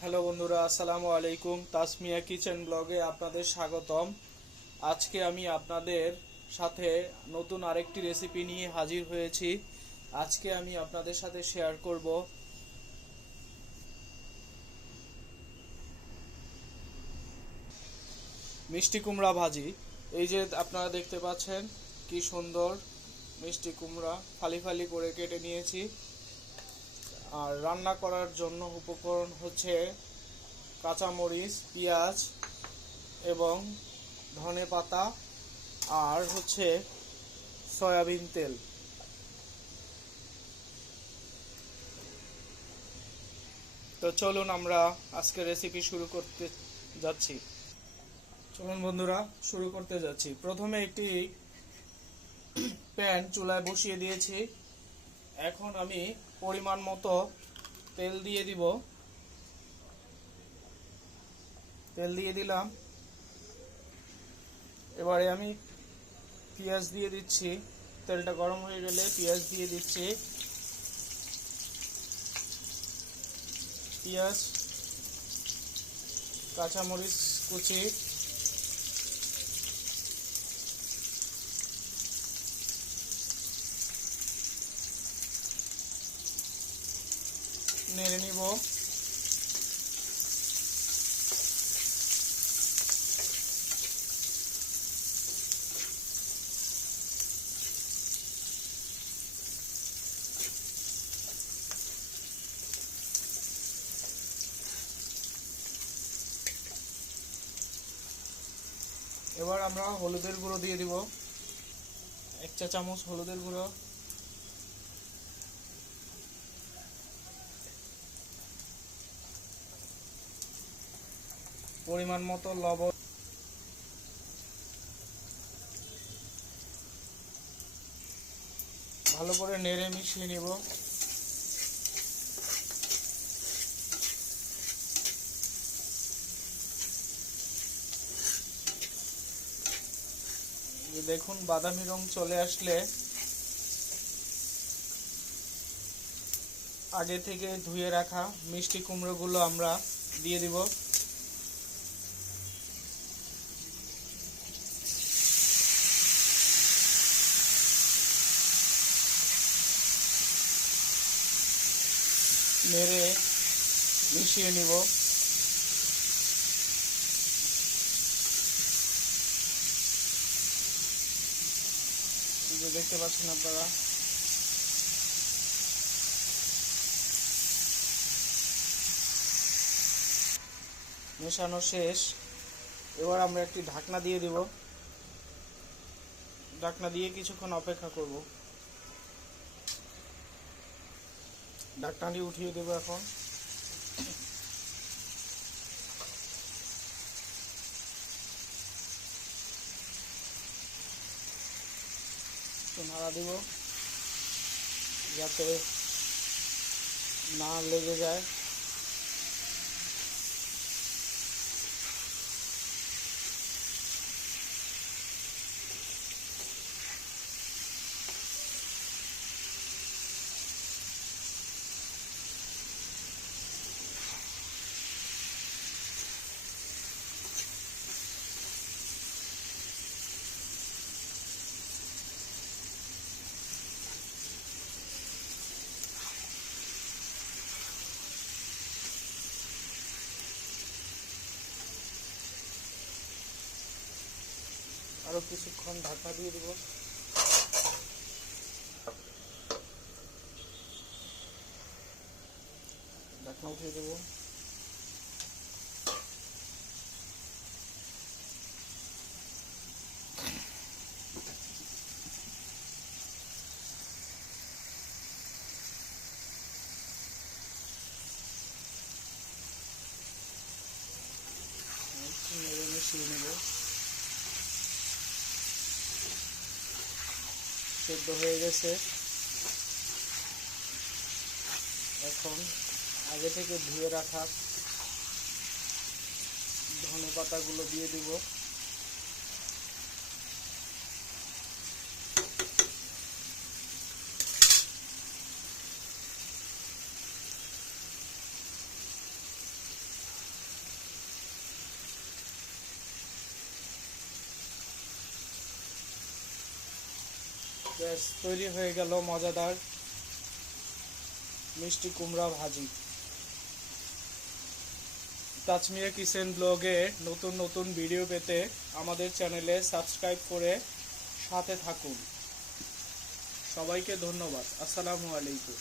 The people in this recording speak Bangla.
হ্যালো বন্ধুরা, আসসালামু আলাইকুম। তাসমিয়া কিচেন ব্লগে আপনাদের স্বাগতম। আজকে আমি আপনাদের সাথে নতুন আরেকটি রেসিপি নিয়ে হাজির হয়েছি। আজকে আমি আপনাদের সাথে শেয়ার করব। মিষ্টি কুমড়া ভাজি। এই যে আপনারা দেখতে পাচ্ছেন, কি সুন্দর মিষ্টি কুমড়া ফালি ফালি করে কেটে নিয়েছি। আর রান্না করার জন্য উপকরণ হচ্ছে কাঁচামরিচ, পেঁয়াজ এবং ধনে পাতা আর হচ্ছে সয়াবিন তেল। তো চলুন আমরা আজকে রেসিপি শুরু করতে যাচ্ছি। চলুন বন্ধুরা, শুরু করতে যাচ্ছি। প্রথমে একটি প্যান চুলায় বসিয়ে দিয়েছি। এখন আমি পরিমাণ মতো তেল দিয়ে দিব। তেল দিয়ে দিলাম। এবারে আমি পেঁয়াজ দিয়ে দিচ্ছি। তেলটা গরম হয়ে গেলে পেঁয়াজ দিয়ে দিচ্ছি। পেঁয়াজ, কাঁচামরিচ কুচি নেড়ে নিব। এবার আমরা হলুদের গুঁড়ো দিয়ে দিব। এক চা চামচ হলুদের গুঁড়ো। পরিমাণ মতো লবণ। ভালো করে নেড়ে মিশিয়ে নিব। দেখুন, বাদামি রং চলে আসলে। আগে থেকে ধুয়ে রাখা মিষ্টি কুমড়োগুলো আমরা দিয়ে দিব। নেড়ে মিশিয়ে নিব। দেখতে পাচ্ছেন আপনারা। মেশানো শেষ। এবার আমরা একটি ঢাকনা দিয়ে দিব। ঢাকনা দিয়ে কিছুক্ষণ অপেক্ষা করব। ঢাকনাটি উঠিয়ে দেবো এখন। নাড়া দিব যাতে না লেগে যায়। আরও কিছুক্ষণ ঢাকা দিয়ে দিব। ঢাকনা উঠিয়ে দেবো একটু নেড়ে মিশিয়ে নেব সেদ্ধ হয়ে গেছে। এখন আগে থেকে ধুয়ে রাখা ধনে পাতাগুলো দিয়ে দিব। ব্যাস তৈরি হয়ে গেল মজাদার মিষ্টি কুমড়া ভাজি। তাজমিয়া কিচেন ব্লগে নতুন নতুন ভিডিও পেতে আমাদের চ্যানেলে সাবস্ক্রাইব করে সাথে থাকুন। সবাইকে ধন্যবাদ। আসসালামু আলাইকুম।